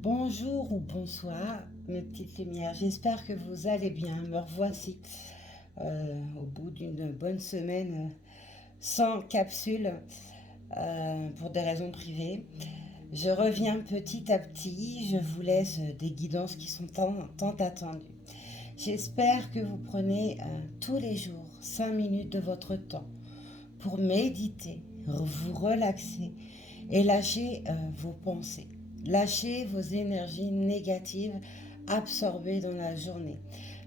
Bonjour ou bonsoir, mes petites lumières. J'espère que vous allez bien. Me revoici au bout d'une bonne semaine sans capsule pour des raisons privées. Je reviens petit à petit. Je vous laisse des guidances qui sont tant attendues. J'espère que vous prenez tous les jours 5 minutes de votre temps pour méditer, vous relaxer et lâcher vos pensées. Lâchez vos énergies négatives absorbées dans la journée.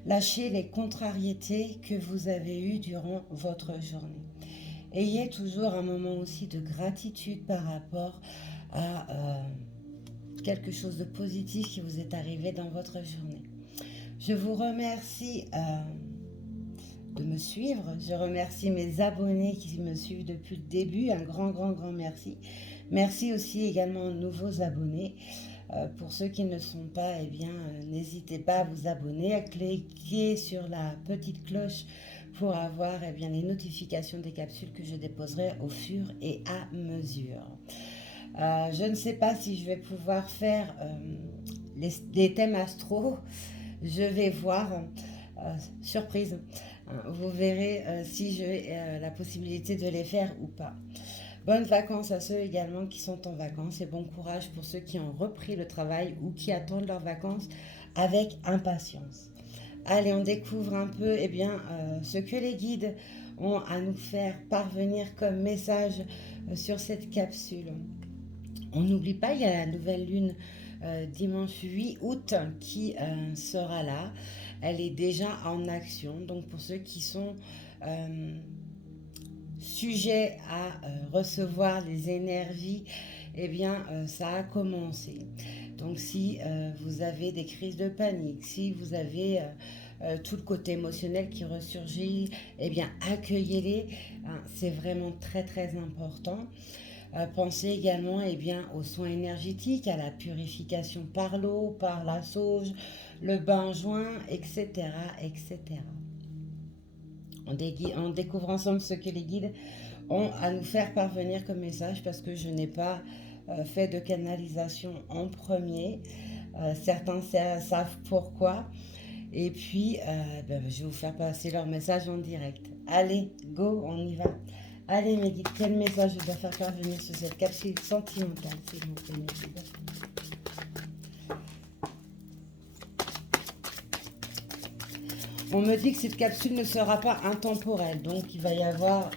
Lâchez les contrariétés que vous avez eues durant votre journée. Ayez toujours un moment aussi de gratitude par rapport à quelque chose de positif qui vous est arrivé dans votre journée. Je vous remercie de me suivre. Je remercie mes abonnés qui me suivent depuis le début. Un grand merci. Merci aussi également aux nouveaux abonnés. Pour ceux qui ne le sont pas, eh bien, n'hésitez pas à vous abonner, à cliquer sur la petite cloche pour avoir eh bien, les notifications des capsules que je déposerai au fur et à mesure. Je ne sais pas si je vais pouvoir faire les thèmes astro. Je vais voir. Surprise. Vous verrez si j'ai la possibilité de les faire ou pas. Bonnes vacances à ceux également qui sont en vacances et bon courage pour ceux qui ont repris le travail ou qui attendent leurs vacances avec impatience. Allez, on découvre un peu ce que les guides ont à nous faire parvenir comme message sur cette capsule. On n'oublie pas, il y a la nouvelle lune dimanche 8 août qui sera là. Elle est déjà en action. Donc pour ceux qui sont sujets à recevoir les énergies, eh bien ça a commencé. Donc si vous avez des crises de panique, si vous avez tout le côté émotionnel qui ressurgit, eh bien accueillez-les. Hein, c'est vraiment très important. Pensez également aux soins énergétiques, à la purification par l'eau, par la sauge, le bain joint, etc. etc. On découvre ensemble ce que les guides ont à nous faire parvenir comme message parce que je n'ai pas fait de canalisation en premier. Certains savent pourquoi. Et puis, je vais vous faire passer leur message en direct. Allez, go, on y va. Allez mes guides, quel message je dois faire parvenir sur cette capsule sentimentale, s'il vous plaît, mes guides. On me dit que cette capsule ne sera pas intemporelle, donc il va y avoir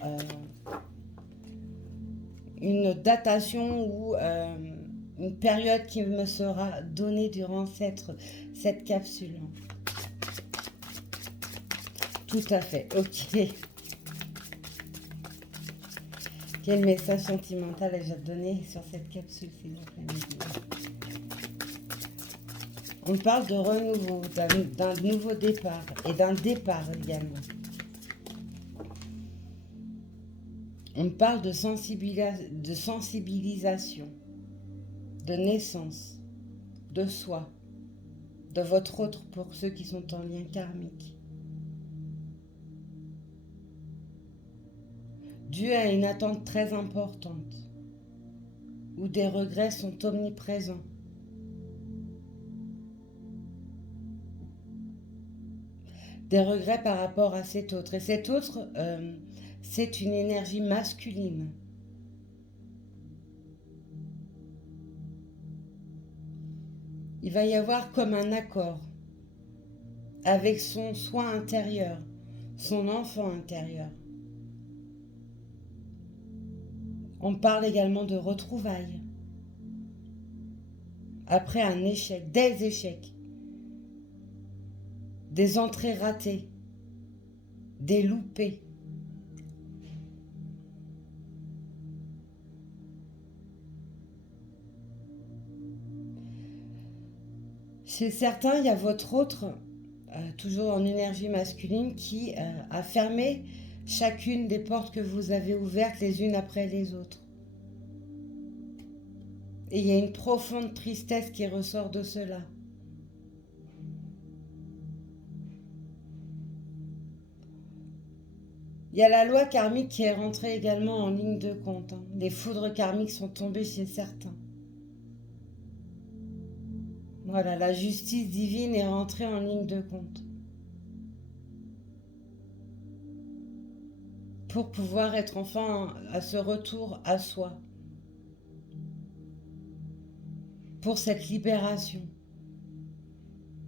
une datation ou une période qui me sera donnée durant cette capsule. Tout à fait, ok. Quel message sentimental ai-je donné sur cette capsule, s'il vous plaît, mes guides? On parle de renouveau, d'un nouveau départ et d'un départ également. On parle de sensibilisation, de naissance, de soi, de votre autre pour ceux qui sont en lien karmique. Dieu a une attente très importante, où des regrets sont omniprésents. Des regrets par rapport à cet autre. Et cet autre, c'est une énergie masculine. Il va y avoir comme un accord avec son soi intérieur, son enfant intérieur. On parle également de retrouvailles. Après un échec, des échecs, des entrées ratées, des loupés. Chez certains, il y a votre autre, toujours en énergie masculine, qui a fermé chacune des portes que vous avez ouvertes les unes après les autres. Et il y a une profonde tristesse qui ressort de cela. Il y a la loi karmique qui est rentrée également en ligne de compte. Les foudres karmiques sont tombées chez certains. Voilà, la justice divine est rentrée en ligne de compte. Pour pouvoir être enfin à ce retour à soi. Pour cette libération.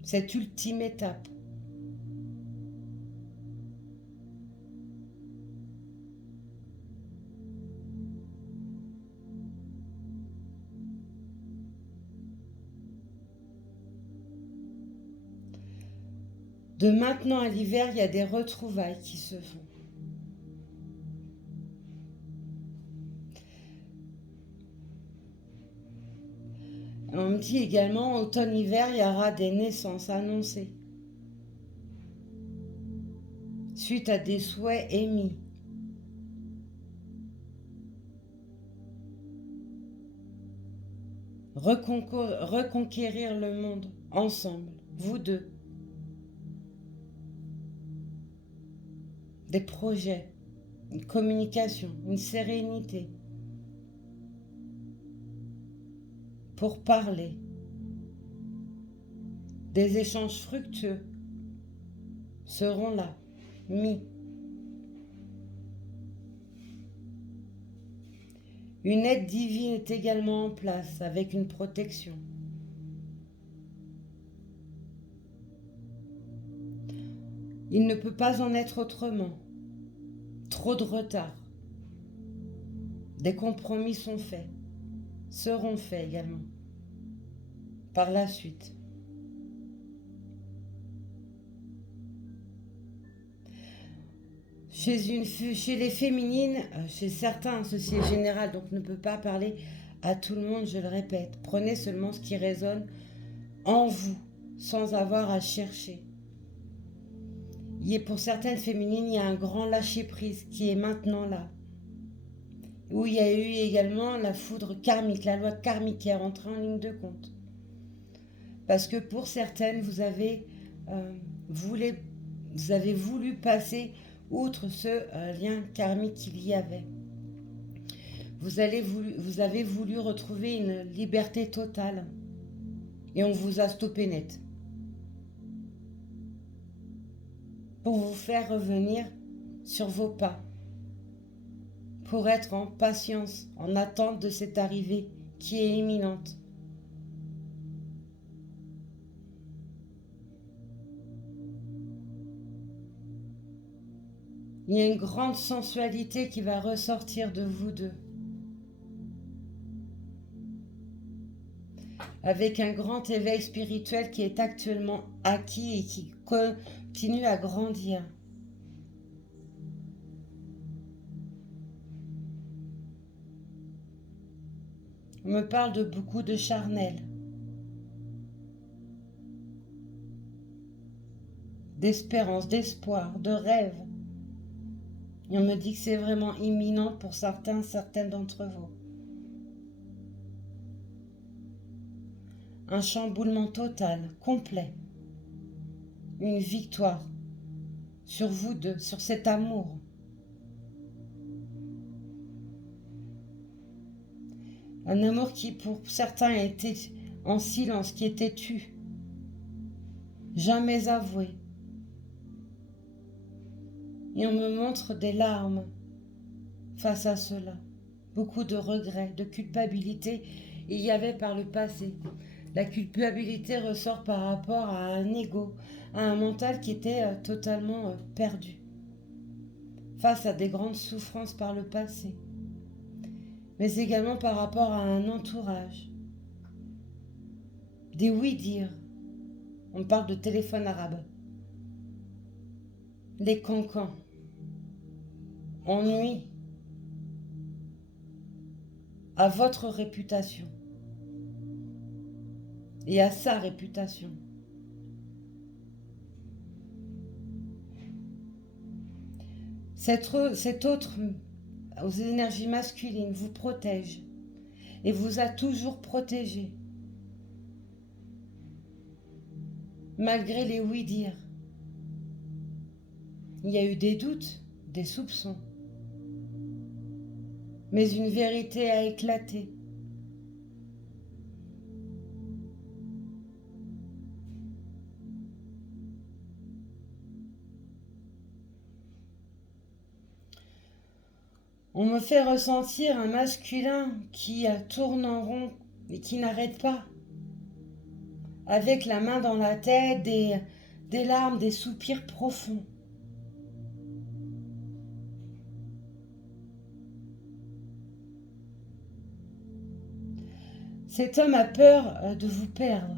Cette ultime étape. De maintenant à l'hiver, il y a des retrouvailles qui se font. On me dit également, automne-hiver, il y aura des naissances annoncées. Suite à des souhaits émis. Reconquérir le monde, ensemble, vous deux. Des projets, une communication, une sérénité. Pour parler. Des échanges fructueux seront là, mis. Une aide divine est également en place avec une protection. Il ne peut pas en être autrement. Trop de retard. Des compromis sont faits, seront faits également, par la suite. Chez les féminines, chez certains, ceci est général, donc ne peut pas parler à tout le monde, je le répète. Prenez seulement ce qui résonne en vous, sans avoir à chercher. Pour certaines féminines, il y a un grand lâcher-prise qui est maintenant là. Où il y a eu également la foudre karmique, la loi karmique qui est rentrée en ligne de compte. Parce que pour certaines, vous avez voulu passer outre ce lien karmique qu'il y avait. Vous avez voulu retrouver une liberté totale. Et on vous a stoppé net. Pour vous faire revenir sur vos pas. Pour être en patience, en attente de cette arrivée qui est imminente. Il y a une grande sensualité qui va ressortir de vous deux. Avec un grand éveil spirituel qui est actuellement acquis et qui continue à grandir. On me parle de beaucoup de charnel, d'espérance, d'espoir, de rêve. Et on me dit que c'est vraiment imminent pour certaines d'entre vous. Un chamboulement total, complet. Une victoire sur vous deux, sur cet amour. Un amour qui pour certains était en silence, qui était têtu. Jamais avoué. Et on me montre des larmes face à cela. Beaucoup de regrets, de culpabilité. Il y avait par le passé. La culpabilité ressort par rapport à un ego, à un mental qui était totalement perdu. Face à des grandes souffrances par le passé. Mais également par rapport à un entourage. Des oui-dire. On parle de téléphone arabe. Les cancans. Ennui. À votre réputation. Et à sa réputation. Cet autre, aux énergies masculines, vous protège et vous a toujours protégé. Malgré les oui-dire. Il y a eu des doutes, des soupçons. Mais une vérité a éclaté. On me fait ressentir un masculin qui tourne en rond et qui n'arrête pas, avec la main dans la tête, des larmes, des soupirs profonds. Cet homme a peur de vous perdre.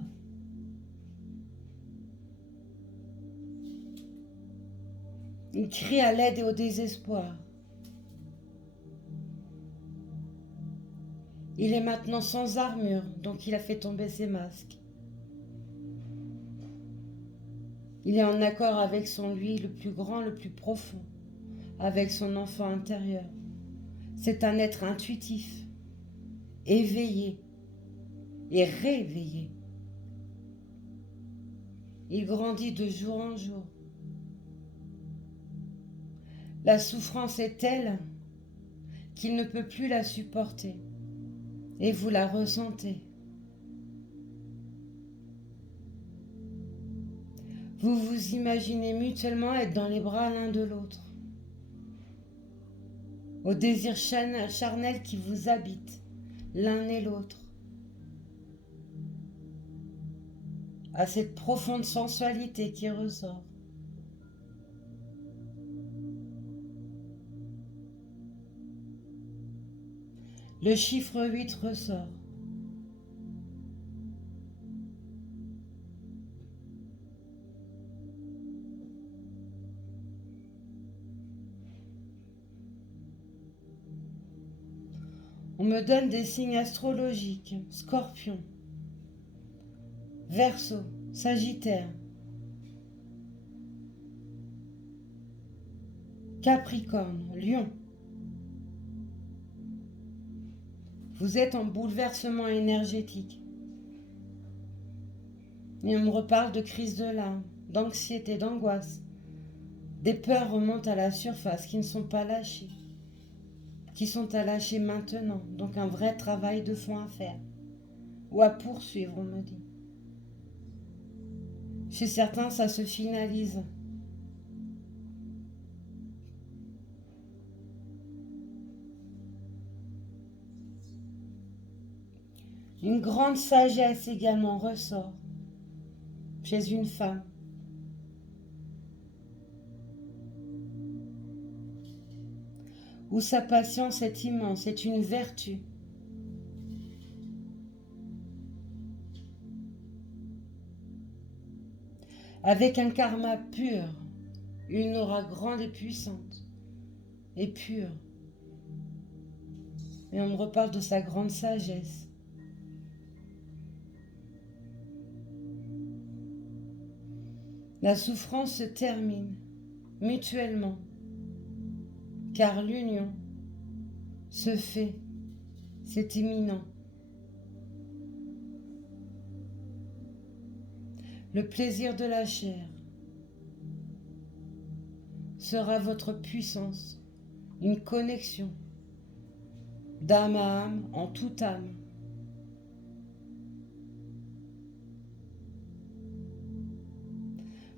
Il crie à l'aide et au désespoir. Il est maintenant sans armure, donc il a fait tomber ses masques. Il est en accord avec son lui le plus grand, le plus profond, avec son enfant intérieur. C'est un être intuitif, éveillé et réveillé. Il grandit de jour en jour. La souffrance est telle qu'il ne peut plus la supporter. Et vous la ressentez. Vous vous imaginez mutuellement être dans les bras l'un de l'autre. Au désir charnel qui vous habite, l'un et l'autre. À cette profonde sensualité qui ressort. Le chiffre 8 ressort. On me donne des signes astrologiques. Scorpion, Verseau, Sagittaire, Capricorne, Lion. Vous êtes en bouleversement énergétique. Et on me reparle de crise de larmes, d'anxiété, d'angoisse. Des peurs remontent à la surface qui ne sont pas lâchées, qui sont à lâcher maintenant. Donc un vrai travail de fond à faire. Ou à poursuivre, on me dit. Chez certains, ça se finalise. Une grande sagesse également ressort chez une femme. Où sa patience est immense, c'est une vertu. Avec un karma pur, une aura grande et puissante, et pure. Et on me reparle de sa grande sagesse. La souffrance se termine mutuellement, car l'union se fait, c'est imminent. Le plaisir de la chair sera votre puissance, une connexion d'âme à âme en toute âme.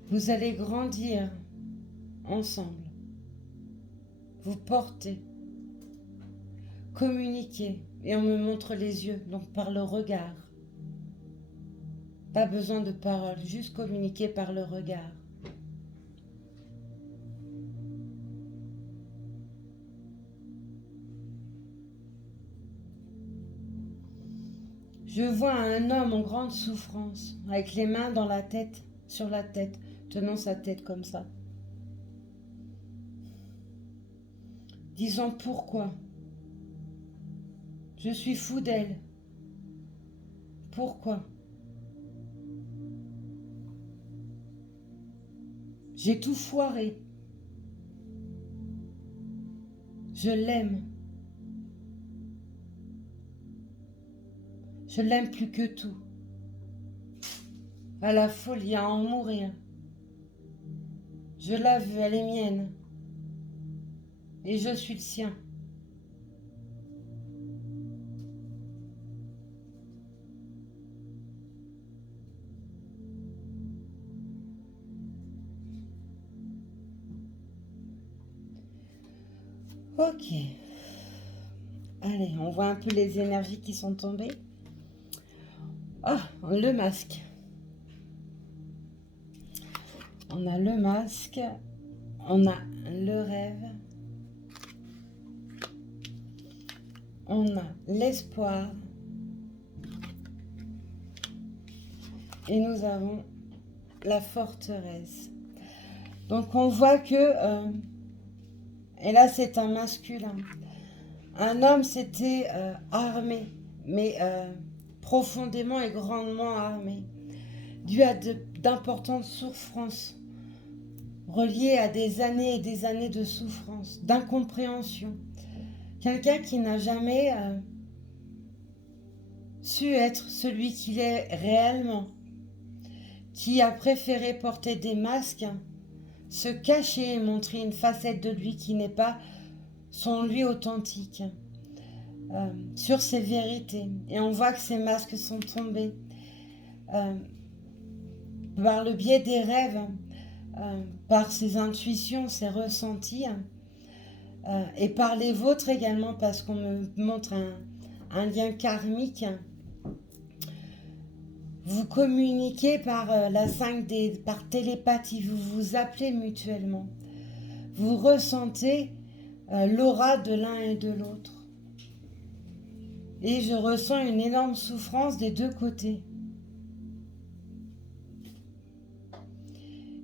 Vous allez grandir ensemble, vous porter, communiquer, et on me montre les yeux, donc par le regard. Pas besoin de paroles, juste communiquer par le regard. Je vois un homme en grande souffrance, avec les mains dans la tête, sur la tête, tenant sa tête comme ça. Disant pourquoi. Je suis fou d'elle. Pourquoi? J'ai tout foiré. Je l'aime. Je l'aime plus que tout. À la folie, à en mourir. Je la veux, elle est mienne. Et je suis le sien. Ok. Allez, on voit un peu les énergies qui sont tombées. Ah, le masque. On a le masque. On a le rêve. On a l'espoir. Et nous avons la forteresse. Donc on voit que, et là c'est un masculin, un homme s'était armé, mais profondément et grandement armé, dû à d'importantes souffrances, reliées à des années et des années de souffrance, d'incompréhension. Quelqu'un qui n'a jamais su être celui qu'il est réellement, qui a préféré porter des masques, se cacher et montrer une facette de lui qui n'est pas son lui authentique, sur ses vérités. Et on voit que ces masques sont tombés par le biais des rêves, par ses intuitions, ses ressentis, et par les vôtres également, parce qu'on me montre un lien karmique. Vous communiquez par la 5D, par télépathie, vous vous appelez mutuellement. Vous ressentez l'aura de l'un et de l'autre. Et je ressens une énorme souffrance des deux côtés.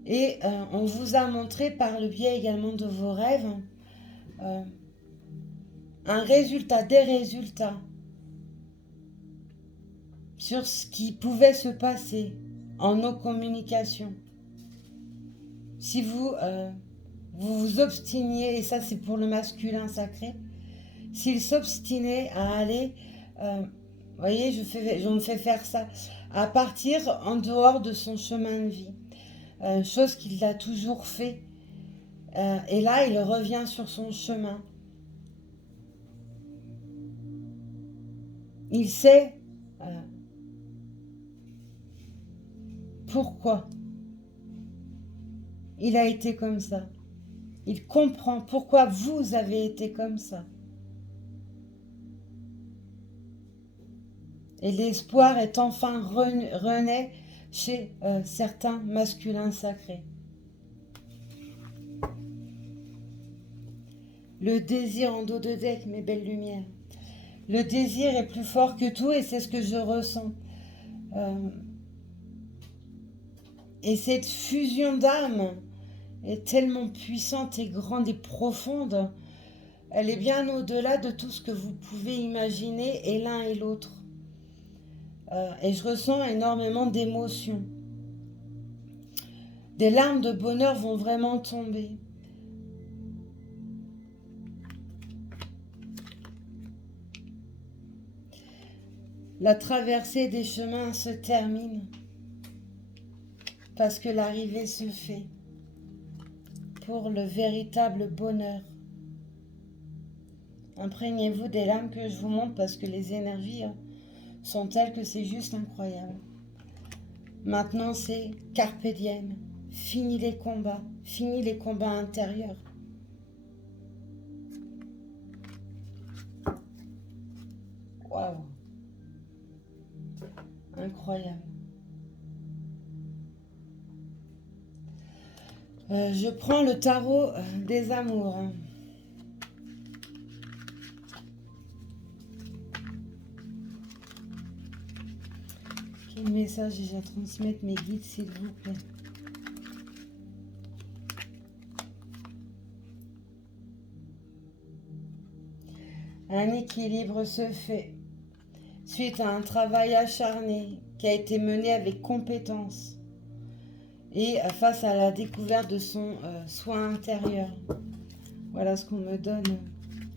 Et on vous a montré par le biais également de vos rêves un résultat, des résultats sur ce qui pouvait se passer en nos communications. Si vous vous obstiniez, et ça c'est pour le masculin sacré, s'il s'obstinait à aller, vous voyez, je me fais faire ça, à partir en dehors de son chemin de vie, chose qu'il a toujours fait, et là il revient sur son chemin. Il sait pourquoi il a été comme ça. Il comprend pourquoi vous avez été comme ça. Et l'espoir est enfin renaît chez certains masculins sacrés. Le désir en dos de deck, mes belles lumières. Le désir est plus fort que tout et c'est ce que je ressens. Et cette fusion d'âme est tellement puissante et grande et profonde. Elle est bien au-delà de tout ce que vous pouvez imaginer et l'un et l'autre. Et je ressens énormément d'émotions. Des larmes de bonheur vont vraiment tomber. La traversée des chemins se termine parce que l'arrivée se fait pour le véritable bonheur. Imprégnez-vous des larmes que je vous montre parce que les énergies sont telles que c'est juste incroyable. Maintenant, c'est carpe diem. Fini les combats intérieurs. Waouh! Incroyable. Je prends le tarot des amours. Quel message j'ai à transmettre, mes guides, s'il vous plaît? Un équilibre se fait suite à un travail acharné qui a été mené avec compétence et face à la découverte de son soi intérieur. Voilà ce qu'on me donne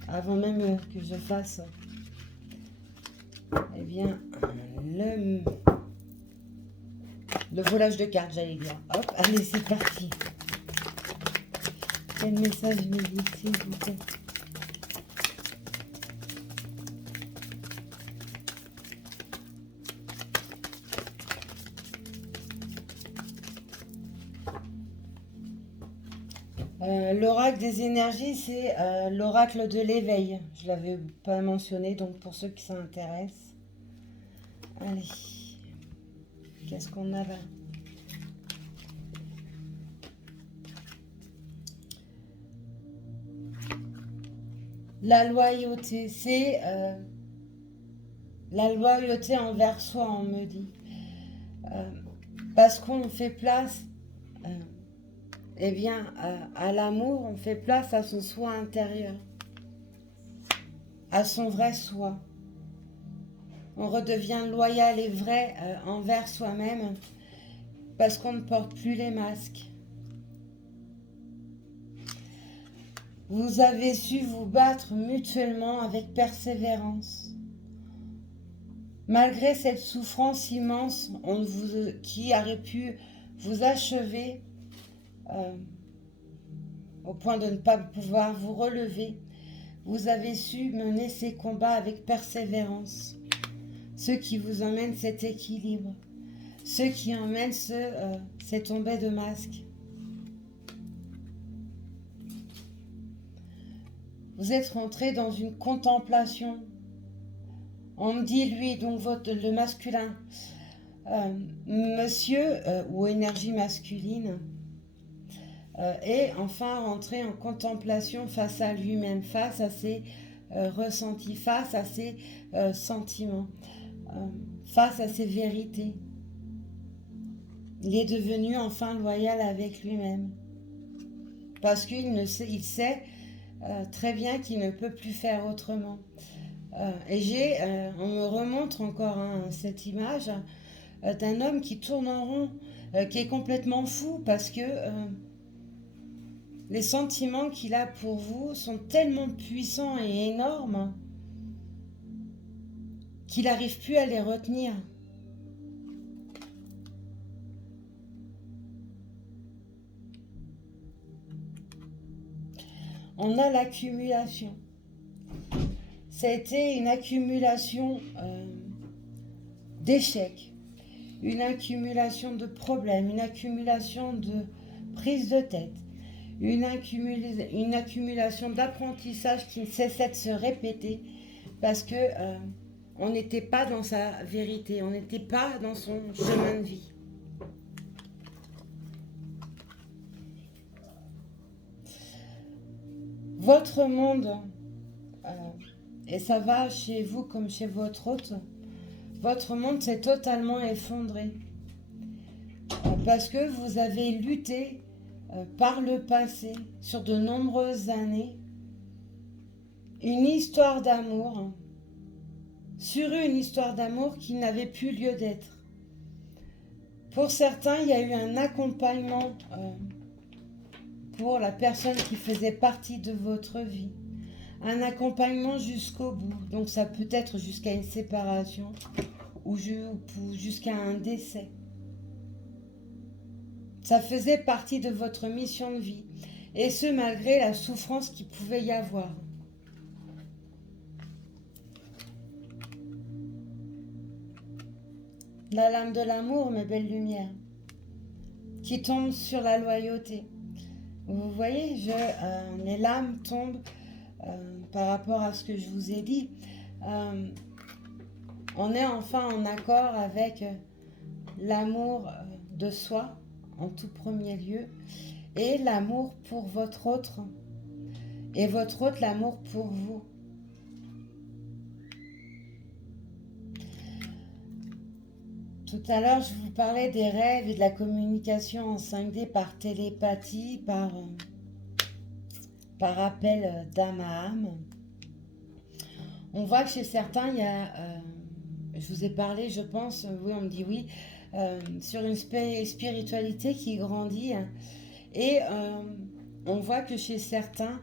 avant même que je fasse eh bien le volage de cartes, j'allais dire. Hop, allez, c'est parti. Quel message me dit, s'il vous plaît? L'oracle des énergies, c'est l'oracle de l'éveil. Je ne l'avais pas mentionné, donc pour ceux qui s'intéressent. Allez, qu'est-ce qu'on a là? La loyauté, c'est la loyauté envers soi, on me dit. Euh, Parce qu'on fait place eh bien, à l'amour, on fait place à son soi intérieur, à son vrai soi. On redevient loyal et vrai envers soi-même parce qu'on ne porte plus les masques. Vous avez su vous battre mutuellement avec persévérance. Malgré cette souffrance immense qui aurait pu vous achever au point de ne pas pouvoir vous relever, vous avez su mener ces combats avec persévérance. Ce qui vous emmène cet équilibre, ce qui emmène ces tombées de masques. Vous êtes rentré dans une contemplation. On me dit, lui, donc le masculin, monsieur ou énergie masculine, est enfin rentré en contemplation face à lui-même, face à ses ressentis, face à ses sentiments, face à ses vérités. Il est devenu enfin loyal avec lui-même. Parce qu'il sait très bien qu'il ne peut plus faire autrement. On me remontre encore cette image d'un homme qui tourne en rond, qui est complètement fou parce que les sentiments qu'il a pour vous sont tellement puissants et énormes qu'il n'arrive plus à les retenir. On a l'accumulation. Ça a été une accumulation d'échecs, une accumulation de problèmes, une accumulation de prise de tête, une accumulation d'apprentissage qui ne cessait de se répéter parce que on n'était pas dans sa vérité, on n'était pas dans son chemin de vie. Votre monde, et ça va chez vous comme chez votre hôte, votre monde s'est totalement effondré. Parce que vous avez lutté par le passé, sur de nombreuses années, une histoire d'amour, sur une histoire d'amour qui n'avait plus lieu d'être. Pour certains, il y a eu un accompagnement pour la personne qui faisait partie de votre vie. Un accompagnement jusqu'au bout. Donc ça peut être jusqu'à une séparation ou jusqu'à un décès. Ça faisait partie de votre mission de vie. Et ce, malgré la souffrance qu'il pouvait y avoir. La lame de l'amour, mes belles lumières, qui tombe sur la loyauté. Vous voyez, les lames tombent par rapport à ce que je vous ai dit. On est enfin en accord avec l'amour de soi, en tout premier lieu, et l'amour pour votre autre, et votre autre, l'amour pour vous. Tout à l'heure, je vous parlais des rêves et de la communication en 5D par télépathie, par appel d'âme à âme. On voit que chez certains, il y a, je vous ai parlé, je pense, oui, on me dit oui, sur une spiritualité qui grandit. Et on voit que chez certains,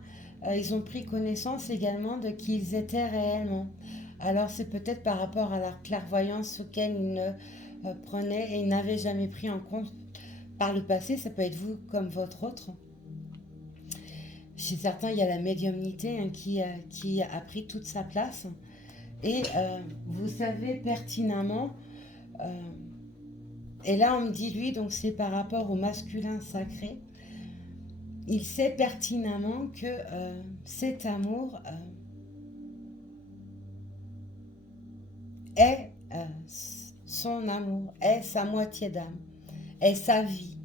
ils ont pris connaissance également de qui ils étaient réellement. Alors c'est peut-être par rapport à la clairvoyance auquel ils ne prenaient et ils n'avaient jamais pris en compte par le passé. Ça peut être vous comme votre autre. Chez certains, il y a la médiumnité qui a pris toute sa place. Et vous savez pertinemment, et là on me dit lui, donc c'est par rapport au masculin sacré, il sait pertinemment que cet amour est son amour, est sa moitié d'âme, est sa vie.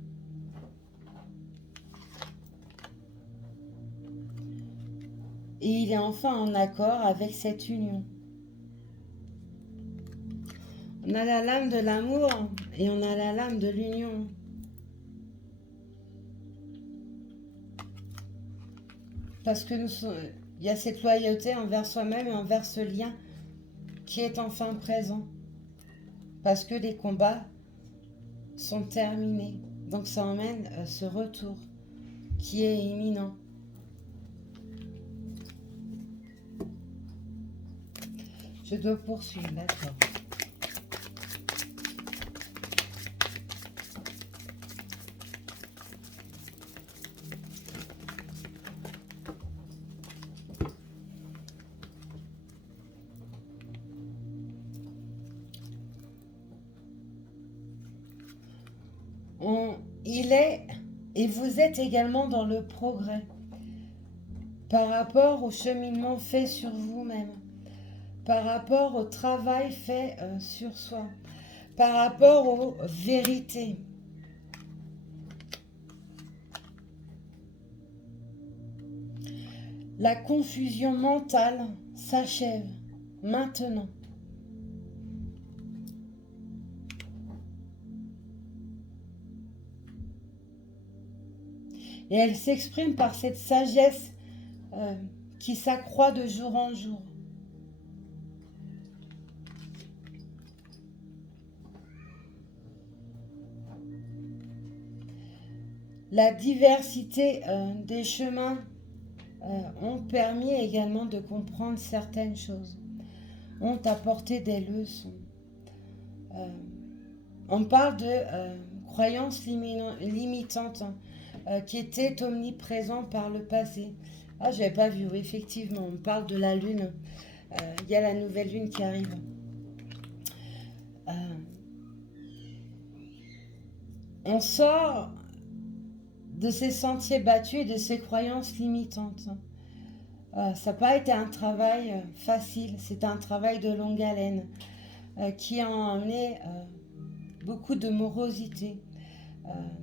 Et il est enfin en accord avec cette union. On a la lame de l'amour et on a la lame de l'union. Parce que il y a cette loyauté envers soi-même et envers ce lien qui est enfin présent. Parce que les combats sont terminés. Donc ça emmène ce retour qui est imminent. Je dois poursuivre, d'accord. Il est et vous êtes également dans le progrès par rapport au cheminement fait sur vous-même, par rapport au travail fait sur soi, par rapport aux vérités. La confusion mentale s'achève maintenant. Et elle s'exprime par cette sagesse qui s'accroît de jour en jour. La diversité des chemins ont permis également de comprendre certaines choses, ont apporté des leçons. On parle de croyances limitantes qui étaient omniprésentes par le passé. Ah, je n'avais pas vu, oui, effectivement, on parle de la lune. Il y a la nouvelle lune qui arrive. On sort de ces sentiers battus et de ces croyances limitantes. Ça n'a pas été un travail facile, c'est un travail de longue haleine qui a emmené beaucoup de morosité,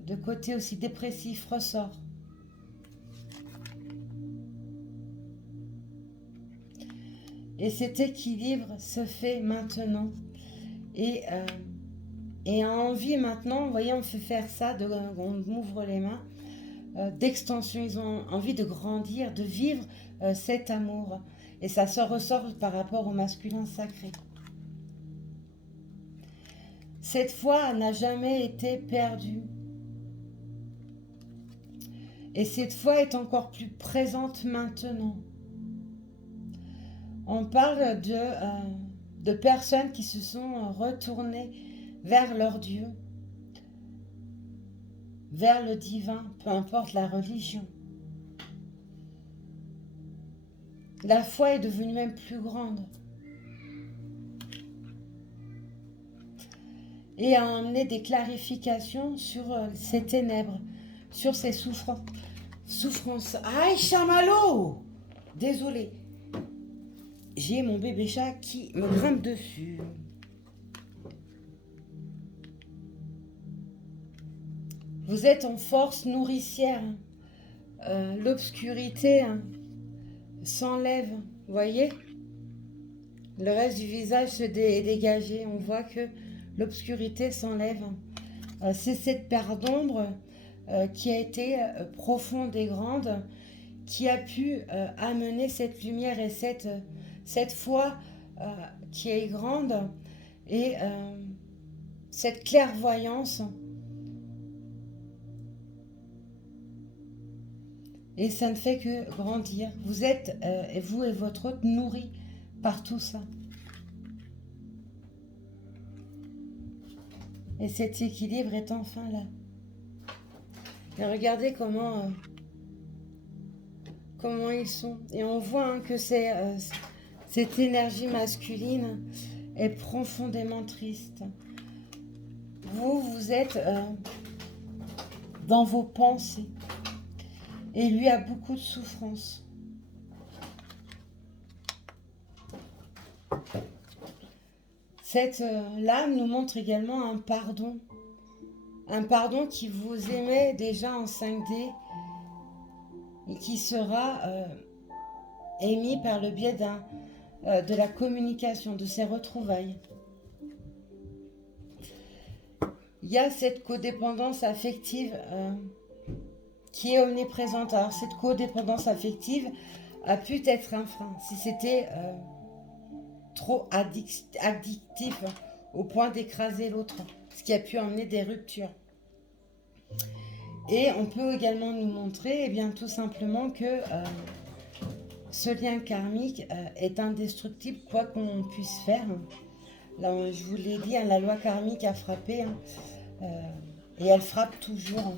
de côté aussi dépressif ressort. Et cet équilibre se fait maintenant et a envie maintenant, vous voyez, on fait faire ça, on ouvre les mains, d'extension, ils ont envie de grandir, de vivre cet amour. Et ça se ressort par rapport au masculin sacré. Cette foi n'a jamais été perdue. Et cette foi est encore plus présente maintenant. On parle de personnes qui se sont retournées vers leur Dieu, vers le divin, peu importe la religion. La foi est devenue même plus grande. Et a amené des clarifications sur ces ténèbres, sur ces souffrances. Aïe, chamallow! Désolée. J'ai mon bébé chat qui me grimpe dessus. Vous êtes en force nourricière. L'obscurité s'enlève. Vous voyez? Le reste du visage est dégagé. On voit que l'obscurité s'enlève. C'est cette paire d'ombre qui a été profonde et grande, qui a pu amener cette lumière et cette foi qui est grande et cette clairvoyance. Et ça ne fait que grandir. Vous êtes, vous et votre hôte, nourris par tout ça. Et cet équilibre est enfin là. Et regardez comment ils sont. Et on voit que cette énergie masculine est profondément triste. Vous êtes dans vos pensées. Et lui a beaucoup de souffrance. Cette lame nous montre également un pardon. Un pardon qui vous émet déjà en 5D et qui sera émis par le biais de la communication, de ces retrouvailles. Il y a cette codépendance affective qui est omniprésente. Alors cette codépendance affective a pu être un frein si c'était trop addictif au point d'écraser l'autre, ce qui a pu emmener des ruptures. Et on peut également nous montrer bien, tout simplement que ce lien karmique est indestructible quoi qu'on puisse faire. Là, je vous l'ai dit, hein, la loi karmique a frappé et elle frappe toujours.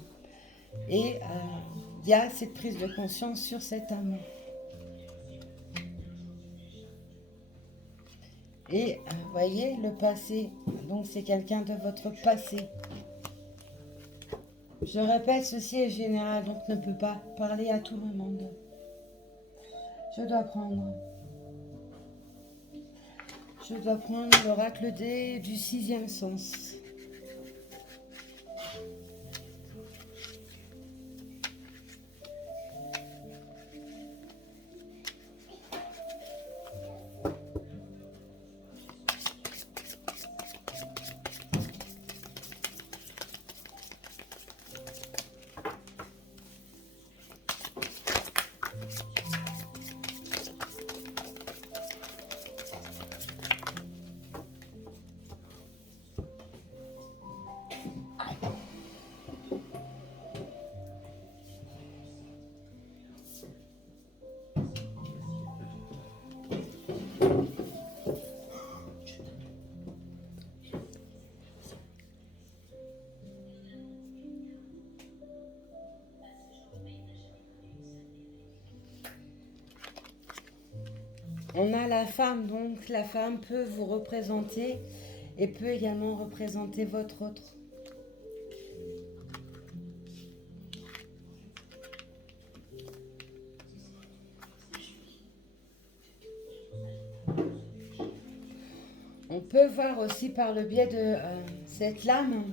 Et il y a cette prise de conscience sur cet amour. Et vous voyez, le passé, donc c'est quelqu'un de votre passé. Je répète, ceci est général, donc ne peut pas parler à tout le monde. Je dois prendre l'oracle du 6e sens. On a la femme, donc la femme peut vous représenter et peut également représenter votre autre. On peut voir aussi par le biais de cette lame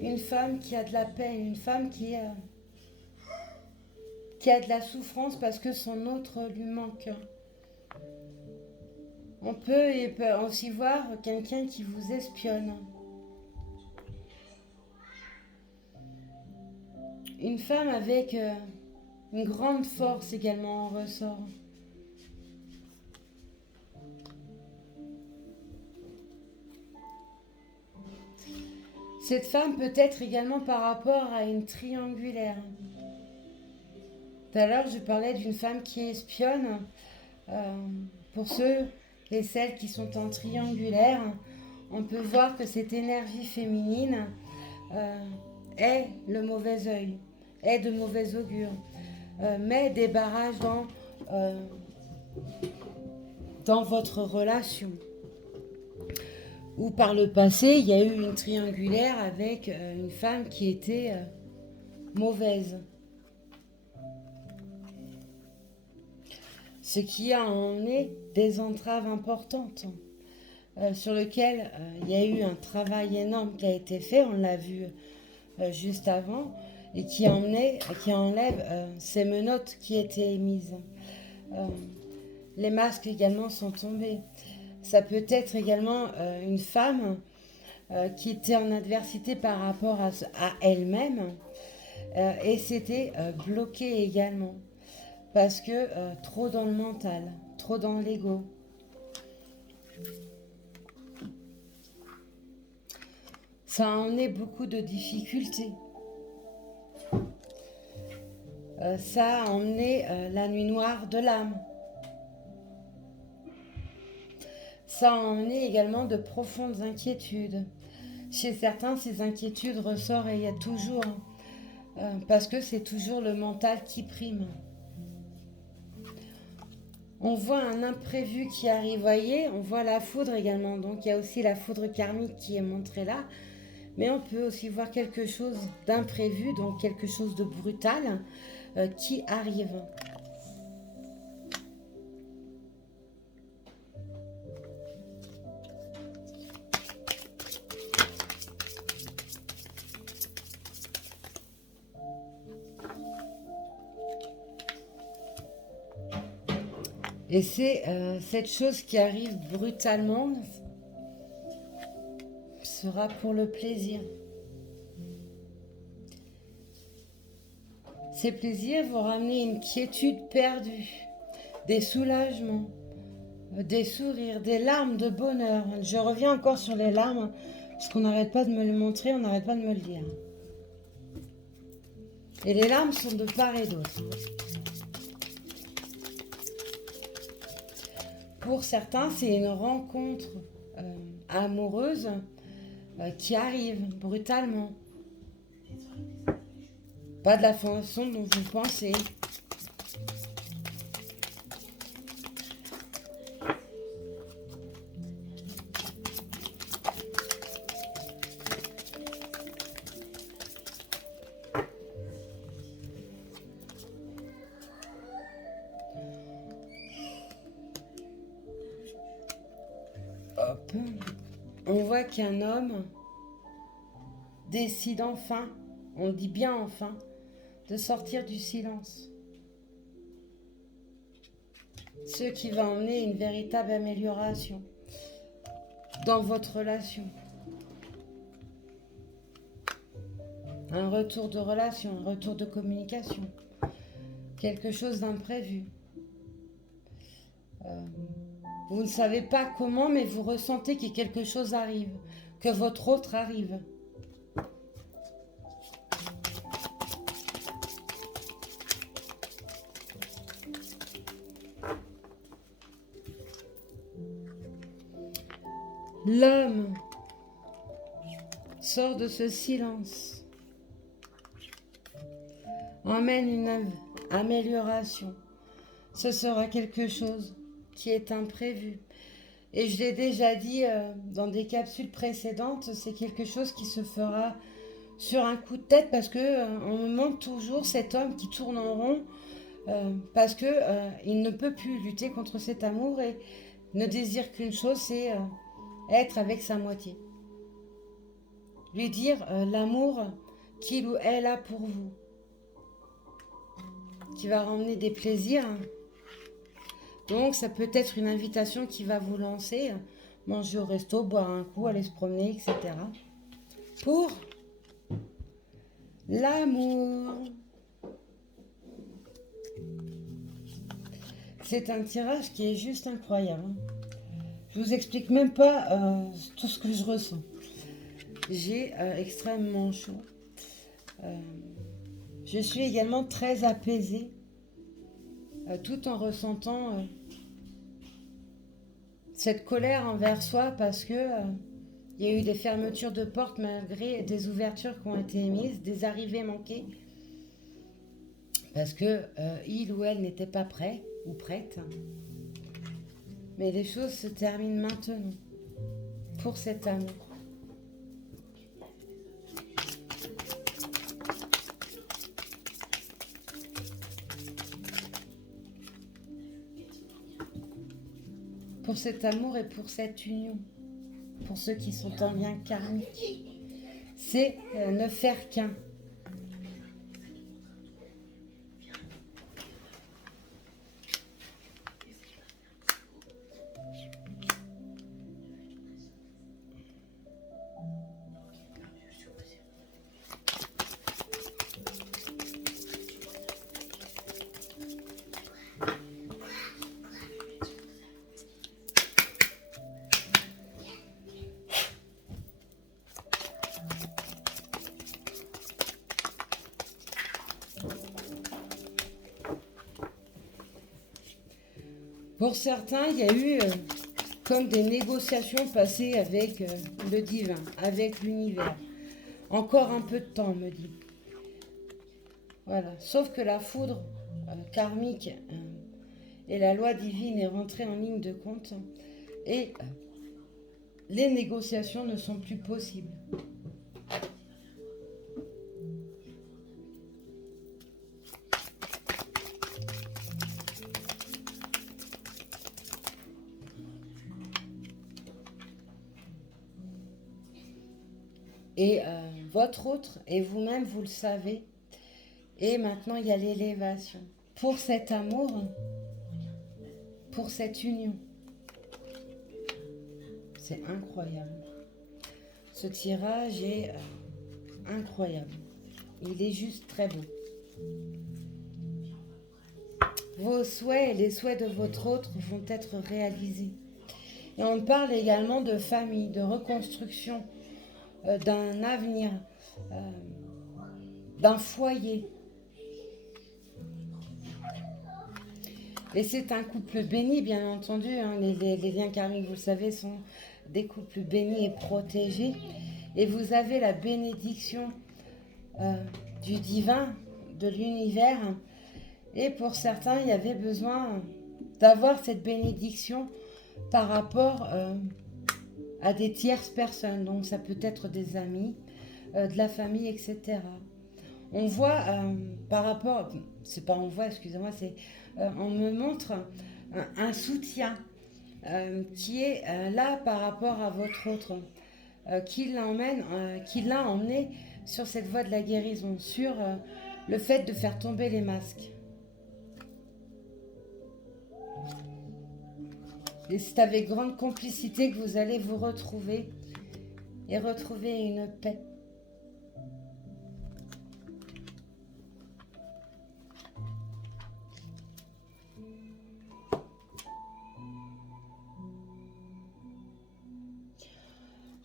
une femme qui a de la peine, une femme qui a de la souffrance parce que son autre lui manque. On peut aussi voir quelqu'un qui vous espionne. Une femme avec une grande force également en ressort. Cette femme peut être également par rapport à une triangulaire. Tout à l'heure, je parlais d'une femme qui espionne. Pour ceux et celles qui sont en triangulaire, on peut voir que cette énergie féminine est le mauvais œil, est de mauvais augure, met des barrages dans votre relation. Ou par le passé, il y a eu une triangulaire avec une femme qui était mauvaise. Ce qui a emmené des entraves importantes sur lesquelles il y a eu un travail énorme qui a été fait, on l'a vu juste avant, et qui enlève ces menottes qui étaient émises. Les masques également sont tombés. Ça peut être également une femme qui était en adversité par rapport à elle-même et s'était bloquée également. Parce que trop dans le mental, trop dans l'ego. Ça a emmené beaucoup de difficultés. Ça a emmené la nuit noire de l'âme. Ça a emmené également de profondes inquiétudes. Chez certains, ces inquiétudes ressortent et il y a toujours, parce que c'est toujours le mental qui prime. On voit un imprévu qui arrive, voyez, on voit la foudre également. Donc il y a aussi la foudre karmique qui est montrée là. Mais on peut aussi voir quelque chose d'imprévu, donc quelque chose de brutal qui arrive. Et c'est cette chose qui arrive brutalement sera pour le plaisir. Ces plaisirs vont ramener une quiétude perdue, des soulagements, des sourires, des larmes de bonheur. Je reviens encore sur les larmes, parce qu'on n'arrête pas de me le montrer, on n'arrête pas de me le dire. Et les larmes sont de part et d'autre. Pour certains, c'est une rencontre amoureuse qui arrive brutalement. Pas de la façon dont vous pensez. Hop. On voit qu'un homme décide enfin, on dit bien enfin, de sortir du silence. Ce qui va emmener une véritable amélioration dans votre relation. Un retour de relation, un retour de communication. Quelque chose d'imprévu. Vous ne savez pas comment, mais vous ressentez que quelque chose arrive, que votre autre arrive. L'homme sort de ce silence, emmène une amélioration. Ce sera quelque chose qui est imprévu. Et je l'ai déjà dit dans des capsules précédentes, c'est quelque chose qui se fera sur un coup de tête parce que on me montre toujours cet homme qui tourne en rond parce que il ne peut plus lutter contre cet amour et ne désire qu'une chose, c'est être avec sa moitié. Lui dire l'amour qu'il ou elle a pour vous, qui va ramener des plaisirs. Donc ça peut être une invitation qui va vous lancer, manger au resto, boire un coup, aller se promener, etc. Pour l'amour. C'est un tirage qui est juste incroyable. Je vous explique même pas tout ce que je ressens. J'ai extrêmement chaud. Je suis également très apaisée, tout en ressentant cette colère envers soi parce que il y a eu des fermetures de portes malgré des ouvertures qui ont été émises, des arrivées manquées, parce que il ou elle n'était pas prêt ou prête. Mais les choses se terminent maintenant pour cet amour. Pour cet amour et pour cette union, pour ceux qui sont en lien karmique, c'est ne faire qu'un. Pour certains, il y a eu comme des négociations passées avec le divin, avec l'univers. Encore un peu de temps, on me dit. Voilà. Sauf que la foudre karmique et la loi divine est rentrée en ligne de compte et les négociations ne sont plus possibles. Et votre autre, et vous-même, vous le savez. Et maintenant, il y a l'élévation. Pour cet amour, pour cette union. C'est incroyable. Ce tirage est incroyable. Il est juste très beau. Vos souhaits et les souhaits de votre autre vont être réalisés. Et on parle également de famille, de reconstruction, d'un avenir, euh, d'un foyer. Et c'est un couple béni, bien entendu. Hein. Les liens karmiques, vous le savez, sont des couples bénis et protégés. Et vous avez la bénédiction euh, du divin, de l'univers. Et pour certains, il y avait besoin d'avoir cette bénédiction par rapport à des tierces personnes. Donc ça peut être des amis, de la famille, etc. On voit par rapport, c'est pas on voit, excusez-moi, c'est on me montre un soutien qui est là par rapport à votre autre, qui l'a emmené sur cette voie de la guérison, sur le fait de faire tomber les masques. Et c'est avec grande complicité que vous allez vous retrouver et retrouver une paix.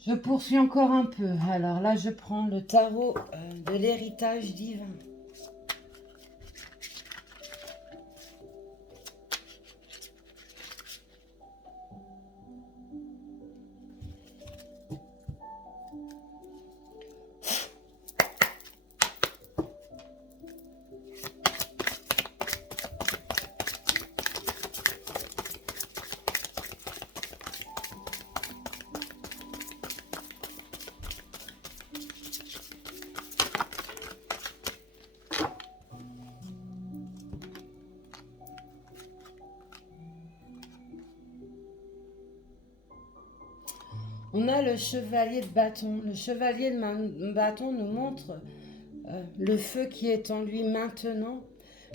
Je poursuis encore un peu. Alors là, je prends le tarot de l'héritage divin. On a le chevalier de bâton. Le chevalier de bâton nous montre le feu qui est en lui maintenant,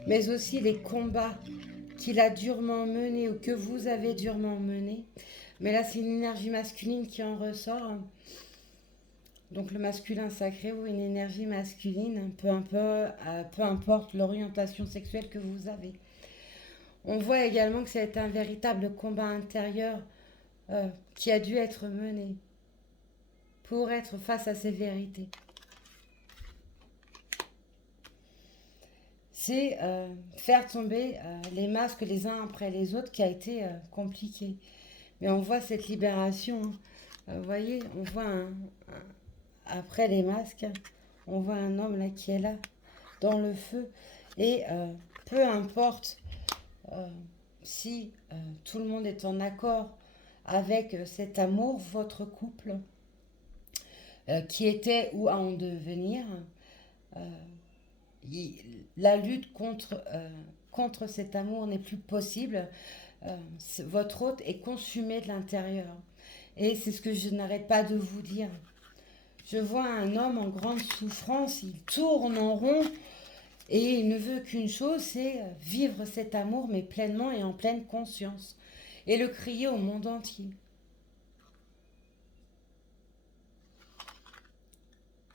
mais aussi les combats qu'il a durement menés ou que vous avez durement menés. Mais là, c'est une énergie masculine qui en ressort. Donc le masculin sacré ou une énergie masculine, peu importe l'orientation sexuelle que vous avez. On voit également que c'est un véritable combat intérieur qui a dû être mené pour être face à ces vérités. C'est faire tomber les masques les uns après les autres qui a été compliqué. Mais on voit cette libération. Hein. Vous voyez, on voit après les masques, on voit un homme là qui est là, dans le feu. Et peu importe si tout le monde est en accord avec cet amour, votre couple, qui était ou à en devenir, la lutte contre cet amour n'est plus possible. Votre hôte est consumé de l'intérieur. Et c'est ce que je n'arrête pas de vous dire. Je vois un homme en grande souffrance, il tourne en rond et il ne veut qu'une chose, c'est vivre cet amour, mais pleinement et en pleine conscience. Et le crier au monde entier.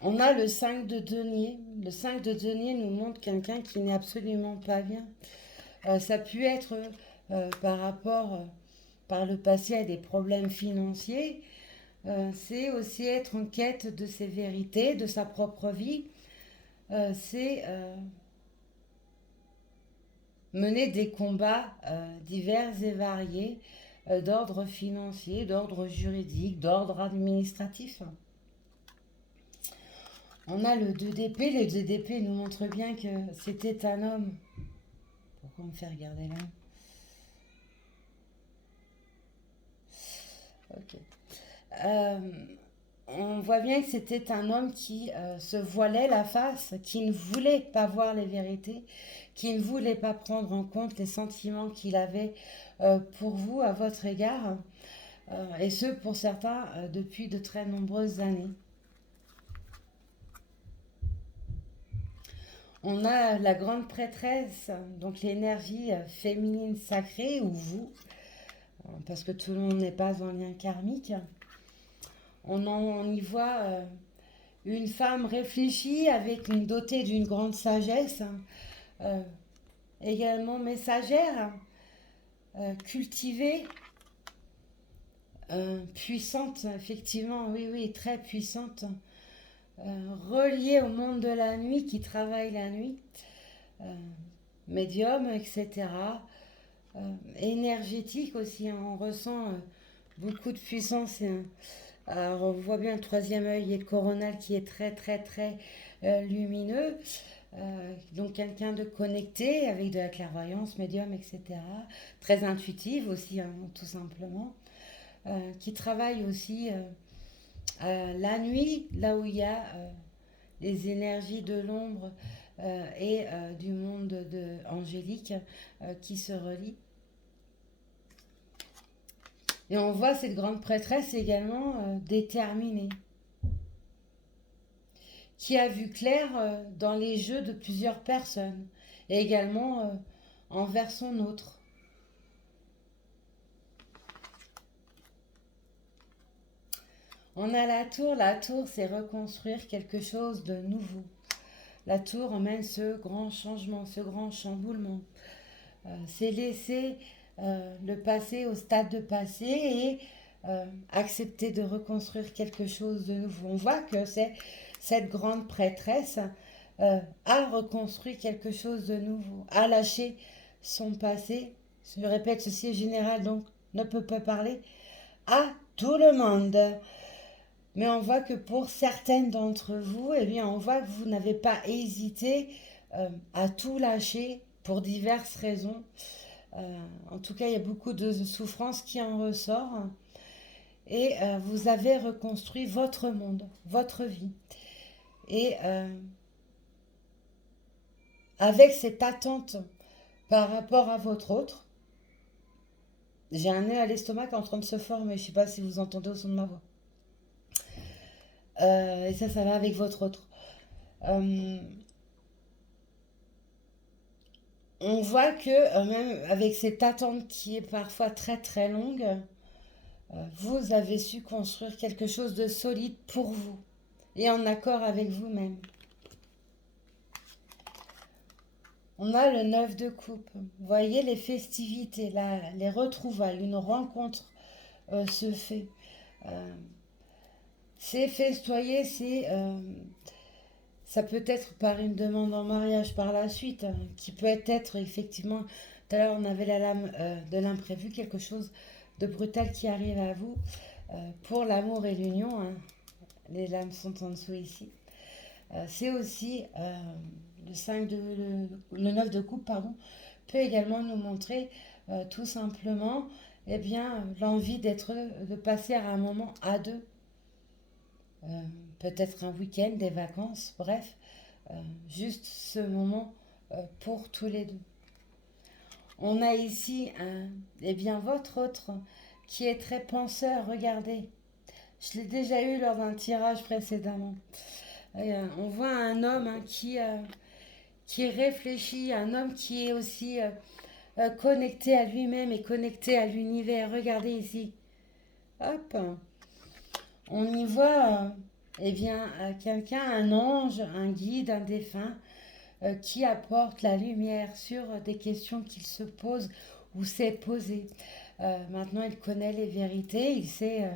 On a le 5 de denier. Le 5 de denier nous montre quelqu'un qui n'est absolument pas bien. Ça a pu être par rapport, par le passé, à des problèmes financiers. C'est aussi être en quête de ses vérités, de sa propre vie. C'est mener des combats divers et variés d'ordre financier, d'ordre juridique, d'ordre administratif. On a le 2 d'épée. Le 2 d'épée nous montre bien que c'était un homme. Pourquoi on me fait regarder là? Ok. On voit bien que c'était un homme qui se voilait la face, qui ne voulait pas voir les vérités, qui ne voulait pas prendre en compte les sentiments qu'il avait pour vous, à votre égard, et ce pour certains depuis de très nombreuses années. On a la grande prêtresse, donc l'énergie féminine sacrée, ou vous, parce que tout le monde n'est pas en lien karmique. On y voit une femme réfléchie avec une dotée d'une grande sagesse, euh, également messagère, cultivée, puissante, effectivement, oui, oui, très puissante, reliée au monde de la nuit, qui travaille la nuit, euh, médium, etc. Énergétique aussi, hein, on ressent beaucoup de puissance. Alors, on voit bien le troisième œil et le coronal qui est très, très, très lumineux. Donc quelqu'un de connecté avec de la clairvoyance, médium, etc. Très intuitive aussi, hein, tout simplement. Qui travaille aussi la nuit, là où il y a les énergies de l'ombre et du monde angélique qui se relient. Et on voit cette grande prêtresse également déterminée, qui a vu clair dans les jeux de plusieurs personnes, et également envers son autre. On a la tour c'est reconstruire quelque chose de nouveau. La tour emmène ce grand changement, ce grand chamboulement. C'est laisser le passé au stade de passé et accepter de reconstruire quelque chose de nouveau. On voit que c'est cette grande prêtresse a reconstruit quelque chose de nouveau, a lâché son passé. Je répète, ceci est général, donc ne peut pas parler à tout le monde. Mais on voit que pour certaines d'entre vous, eh bien, on voit que vous n'avez pas hésité à tout lâcher pour diverses raisons. En tout cas, il y a beaucoup de souffrance qui en ressort. Et vous avez reconstruit votre monde, votre vie. Et avec cette attente par rapport à votre autre, j'ai un nœud à l'estomac en train de se former. Je ne sais pas si vous entendez au son de ma voix. Et ça va avec votre autre. Euh, on voit que même avec cette attente qui est parfois très très longue, vous avez su construire quelque chose de solide pour vous et en accord avec vous-même. On a le 9 de coupe. Vous voyez les festivités, les retrouvailles, une rencontre se fait. Euh, c'est festoyer, ça peut être par une demande en mariage par la suite, hein, qui peut être effectivement, tout à l'heure on avait la lame de l'imprévu, quelque chose de brutal qui arrive à vous pour l'amour et l'union. Hein. Les lames sont en dessous ici. C'est aussi le 9 de coupe, pardon, peut également nous montrer tout simplement l'envie de passer à un moment à deux, euh, peut-être un week-end, des vacances, bref, juste ce moment pour tous les deux. On a ici votre autre qui est très penseur, regardez. Je l'ai déjà eu lors d'un tirage précédemment. On voit un homme qui réfléchit, un homme qui est aussi connecté à lui-même et connecté à l'univers. Regardez ici. Hop. On y voit quelqu'un, un ange, un guide, un défunt, qui apporte la lumière sur des questions qu'il se pose ou s'est posé. Maintenant, il connaît les vérités, il sait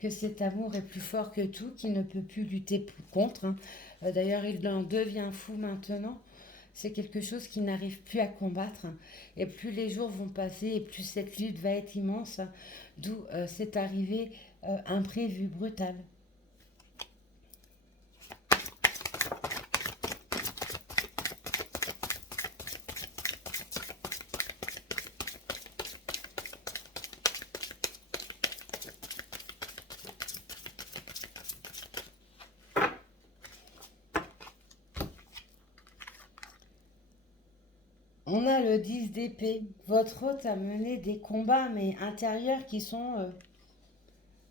que cet amour est plus fort que tout, qu'il ne peut plus lutter contre. Hein. D'ailleurs, il en devient fou maintenant. C'est quelque chose qu'il n'arrive plus à combattre. Hein. Et plus les jours vont passer, et plus cette lutte va être immense. Hein. D'où cette arrivée imprévue, brutale. On a le 10 d'épée. Votre hôte a mené des combats, mais intérieurs qui sont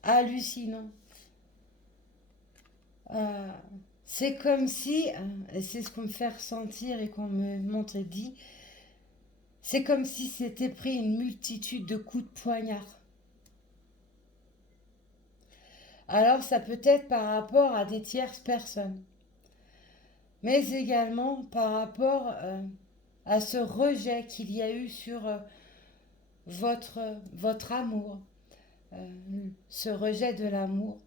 hallucinants. Euh, C'est comme si, et c'est ce qu'on me fait ressentir et qu'on me montre et dit, c'est comme si c'était pris une multitude de coups de poignard. Alors ça peut être par rapport à des tierces personnes, mais également par rapport à ce rejet qu'il y a eu sur votre amour, euh, ce rejet de l'amour.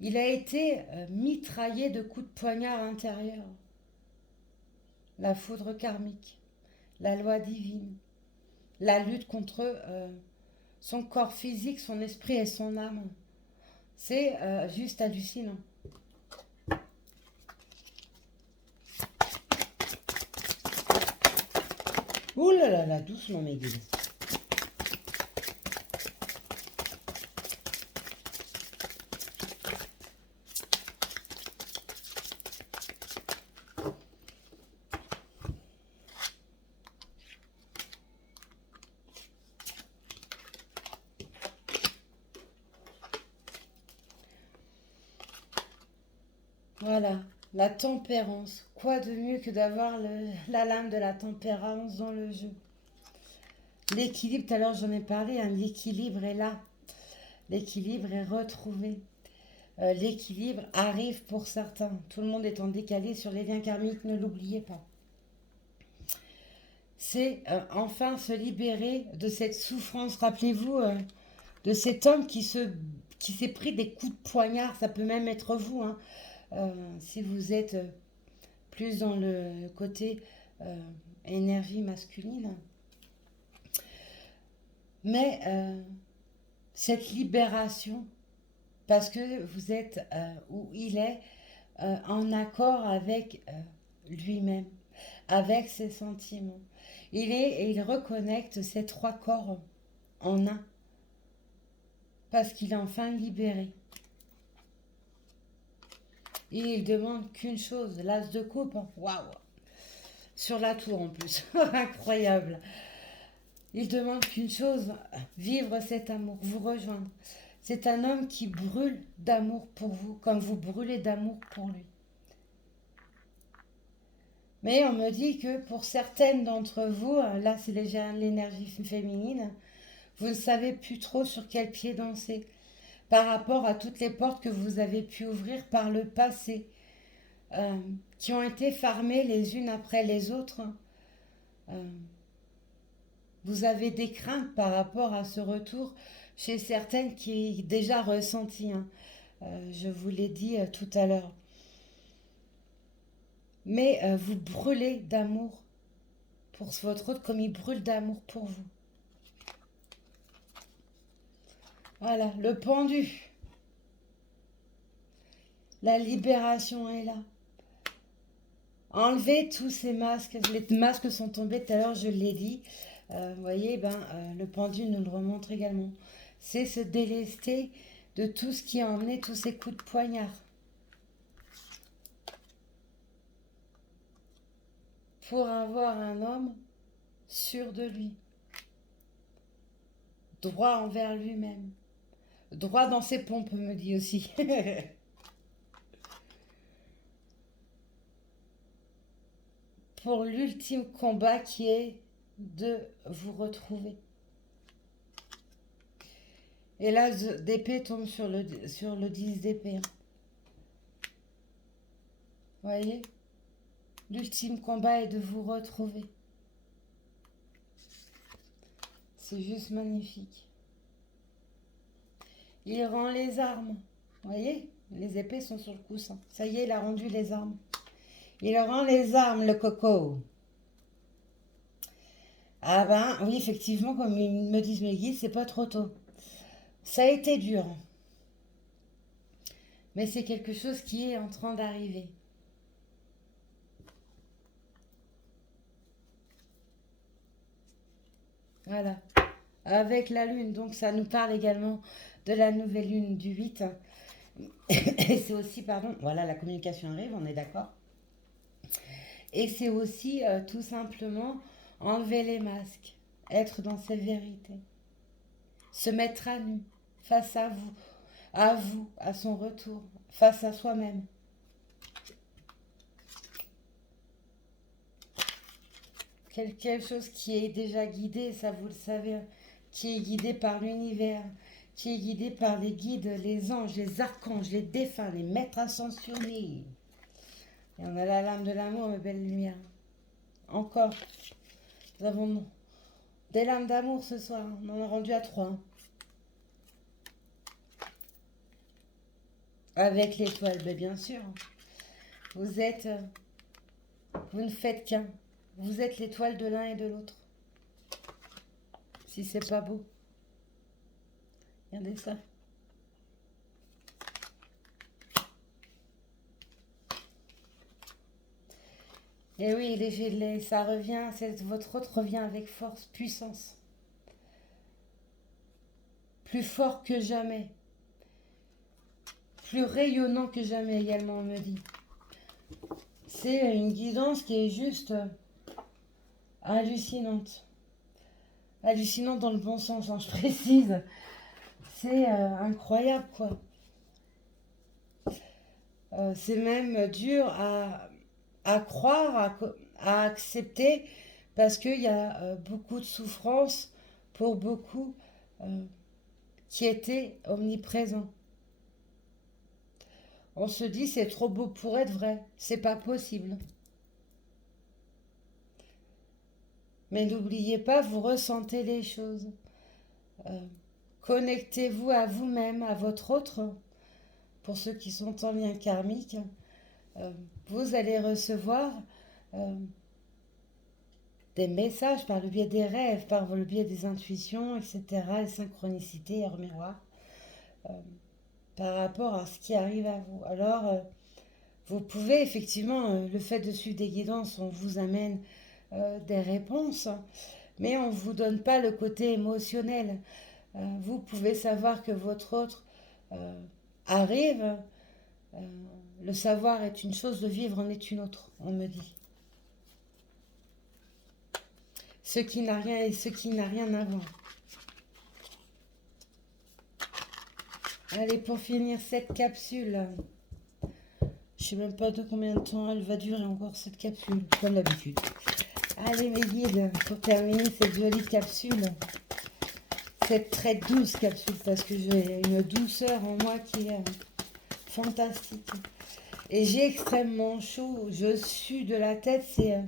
Il a été mitraillé de coups de poignard intérieur. La foudre karmique, la loi divine, la lutte contre son corps physique, son esprit et son âme. C'est juste hallucinant. Ouh là là, doucement mes guides. Voilà, la tempérance. Quoi de mieux que d'avoir la lame de la tempérance dans le jeu. L'équilibre, tout à l'heure j'en ai parlé, hein, l'équilibre est là. L'équilibre est retrouvé. L'équilibre arrive pour certains. Tout le monde est en décalé sur les liens karmiques, ne l'oubliez pas. C'est enfin se libérer de cette souffrance. Rappelez-vous de cet homme qui s'est pris des coups de poignard. Ça peut même être vous, hein, si vous êtes plus dans le côté énergie masculine. Mais cette libération, parce que vous êtes où il est en accord avec lui-même, avec ses sentiments. Il reconnecte ces trois corps en un, parce qu'il est enfin libéré. Et il demande qu'une chose, l'as de coupe, hein. Waouh, sur la tour en plus, incroyable. Il demande qu'une chose, vivre cet amour, vous rejoindre. C'est un homme qui brûle d'amour pour vous, comme vous brûlez d'amour pour lui. Mais on me dit que pour certaines d'entre vous, là c'est déjà l'énergie féminine, vous ne savez plus trop sur quel pied danser par rapport à toutes les portes que vous avez pu ouvrir par le passé, qui ont été fermées les unes après les autres. Euh, vous avez des craintes par rapport à ce retour chez certaines qui est déjà ressenti, hein. Je vous l'ai dit tout à l'heure. Mais vous brûlez d'amour pour votre autre comme il brûle d'amour pour vous. Voilà, le pendu. La libération est là. Enlevez tous ces masques. Les masques sont tombés tout à l'heure, je l'ai dit. Vous voyez, le pendu nous le remontre également. C'est se délester de tout ce qui a emmené tous ces coups de poignard. Pour avoir un homme sûr de lui. Droit envers lui-même. Droit dans ses pompes, me dit aussi. Pour l'ultime combat qui est de vous retrouver. Et là, d'épée tombe sur le 10 d'épée. Vous voyez? L'ultime combat est de vous retrouver. C'est juste magnifique. Il rend les armes. Vous voyez? Les épées sont sur le coussin. Ça y est, il a rendu les armes. Il rend les armes, le coco. Ah ben, oui, effectivement, comme ils me disent mes guides, c'est pas trop tôt. Ça a été dur. Mais c'est quelque chose qui est en train d'arriver. Voilà. Avec la lune, donc ça nous parle également de la nouvelle lune du 8. Et c'est aussi, pardon, voilà, la communication arrive, on est d'accord. Et c'est aussi tout simplement enlever les masques, être dans ses vérités, se mettre à nu, face à vous, à son retour, face à soi-même. quelque chose qui est déjà guidé, ça vous le savez, qui est guidé par l'univers, qui est guidé par les guides, les anges, les archanges, les défunts, les maîtres ascensionnés. Et on a la lame de l'amour, mes belles lumières. Encore. Nous avons des lames d'amour ce soir. On en a rendu à 3. Avec l'étoile, ben bien sûr. Vous êtes... Vous ne faites qu'un. Vous êtes l'étoile de l'un et de l'autre. Si c'est pas beau. Regardez ça. Et oui, ça revient, votre autre revient avec force, puissance. Plus fort que jamais. Plus rayonnant que jamais également, on me dit. C'est une guidance qui est juste hallucinante. Hallucinante dans le bon sens, hein, je précise. C'est incroyable, quoi. C'est même dur à croire, à accepter, parce qu'il y a beaucoup de souffrance pour beaucoup qui étaient omniprésents. On se dit c'est trop beau pour être vrai, c'est pas possible. Mais n'oubliez pas, vous ressentez les choses. Connectez-vous à vous-même, à votre autre. Pour ceux qui sont en lien karmique, vous allez recevoir des messages par le biais des rêves, par le biais des intuitions, etc., les synchronicités, hors miroir, par rapport à ce qui arrive à vous. Alors, vous pouvez effectivement, le fait de suivre des guidances, on vous amène des réponses, mais on ne vous donne pas le côté émotionnel. Vous pouvez savoir que votre autre arrive. Le savoir est une chose, le vivre en est une autre, on me dit. Ce qui n'a rien et ce qui n'a rien à voir. Allez, pour finir cette capsule, je ne sais même pas de combien de temps elle va durer encore cette capsule, comme d'habitude. Allez mes guides, pour terminer cette jolie capsule, cette très douce capsule, parce que j'ai une douceur en moi qui est fantastique. Et j'ai extrêmement chaud, je sue de la tête, c'est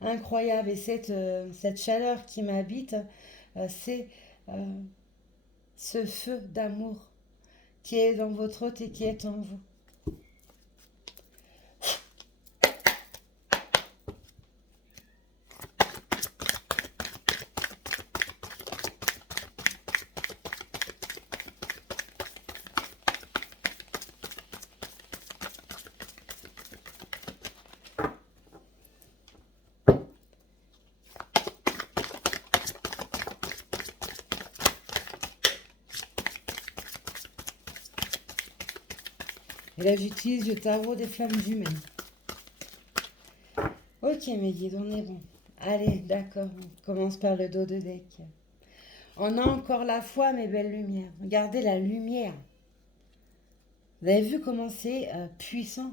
incroyable. Et cette chaleur qui m'habite, c'est ce feu d'amour qui est dans votre hôte et qui est en vous. Et là, j'utilise le tarot des flammes jumelles. Ok, mes guides, on est bon. Allez, d'accord, on commence par le dos de deck. On a encore la foi, mes belles lumières. Regardez la lumière. Vous avez vu comment c'est puissant.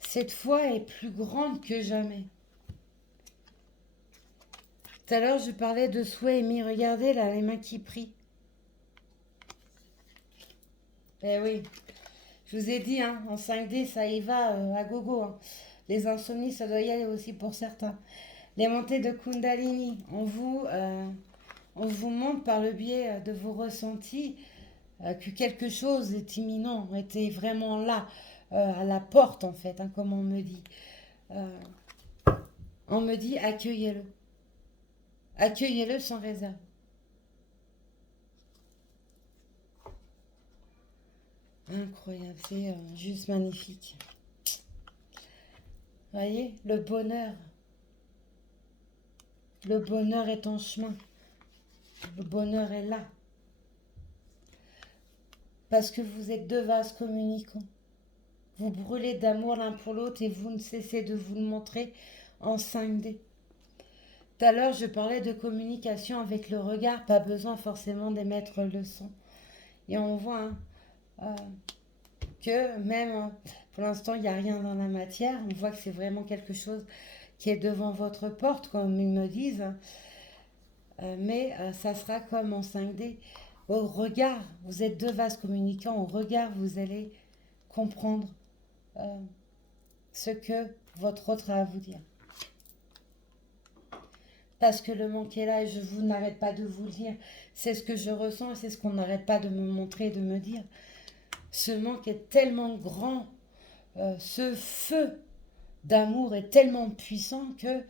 Cette foi est plus grande que jamais. Tout à l'heure, je parlais de souhait émis. Regardez là, les mains qui prient. Eh oui. Je vous ai dit, hein, en 5D, ça y va à gogo. Hein. Les insomnies, ça doit y aller aussi pour certains. Les montées de Kundalini, on vous montre par le biais de vos ressentis que quelque chose est imminent, était vraiment là, à la porte en fait, hein, comme on me dit. On me dit accueillez-le. Accueillez-le sans réserve. Incroyable, c'est juste magnifique. Voyez, le bonheur. Le bonheur est en chemin. Le bonheur est là. Parce que vous êtes deux vases communicants. Vous brûlez d'amour l'un pour l'autre et vous ne cessez de vous le montrer en 5D. Tout à l'heure, je parlais de communication avec le regard, pas besoin forcément d'émettre le son. Et on voit que même pour l'instant, il n'y a rien dans la matière. On voit que c'est vraiment quelque chose qui est devant votre porte, comme ils me disent, mais ça sera comme en 5D. Au regard, vous êtes deux vases communicants, au regard, vous allez comprendre euh, ce que votre autre a à vous dire. Parce que le manque est là et je vous n'arrête pas de vous le dire. C'est ce que je ressens et c'est ce qu'on n'arrête pas de me montrer et de me dire. Ce manque est tellement grand, ce feu d'amour est tellement puissant que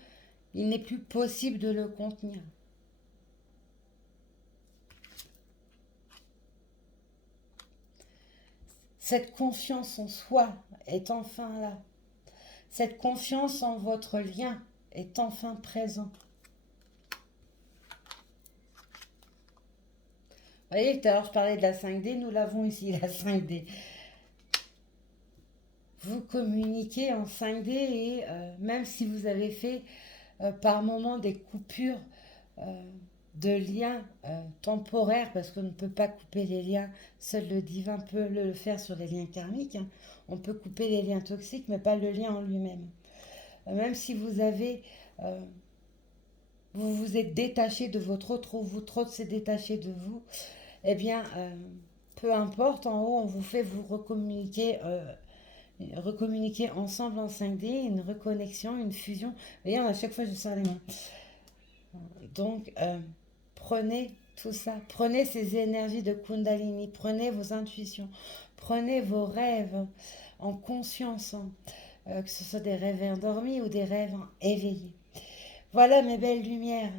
il n'est plus possible de le contenir. Cette confiance en soi est enfin là. Cette confiance en votre lien est enfin présent. Vous voyez, tout à l'heure je parlais de la 5D, nous l'avons ici, la 5D. Vous communiquez en 5D et même si vous avez fait par moment des coupures de liens temporaires, parce qu'on ne peut pas couper les liens, seul le divin peut le faire sur les liens karmiques, hein. On peut couper les liens toxiques, mais pas le lien en lui-même. Même si vous avez, vous vous êtes détaché de votre autre ou votre autre s'est détaché de vous, eh bien, peu importe, en haut, on vous fait vous recommuniquer ensemble en 5D, une reconnexion, une fusion. Vous voyez, à chaque fois, je sors les mains. Donc, prenez tout ça, prenez ces énergies de Kundalini, prenez vos intuitions, prenez vos rêves en conscience, hein, que ce soit des rêves endormis ou des rêves éveillés. Voilà mes belles lumières.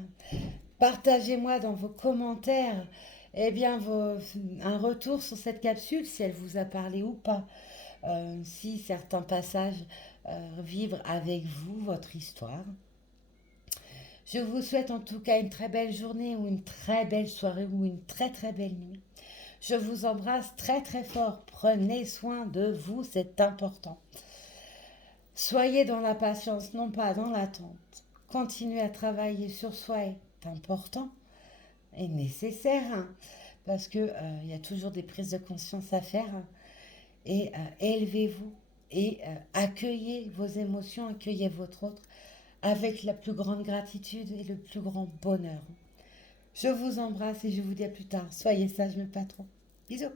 Partagez-moi dans vos commentaires eh bien, un retour sur cette capsule, si elle vous a parlé ou pas. Si certains passages vivent avec vous votre histoire. Je vous souhaite en tout cas une très belle journée ou une très belle soirée ou une très très belle nuit. Je vous embrasse très très fort. Prenez soin de vous, c'est important. Soyez dans la patience, non pas dans l'attente. Continuez à travailler sur soi est important et nécessaire, hein, parce que il y a toujours des prises de conscience à faire, hein, et élevez-vous et accueillez vos émotions, accueillez votre autre avec la plus grande gratitude et le plus grand bonheur. Je vous embrasse et je vous dis à plus tard. Soyez sages, mais pas trop. Bisous.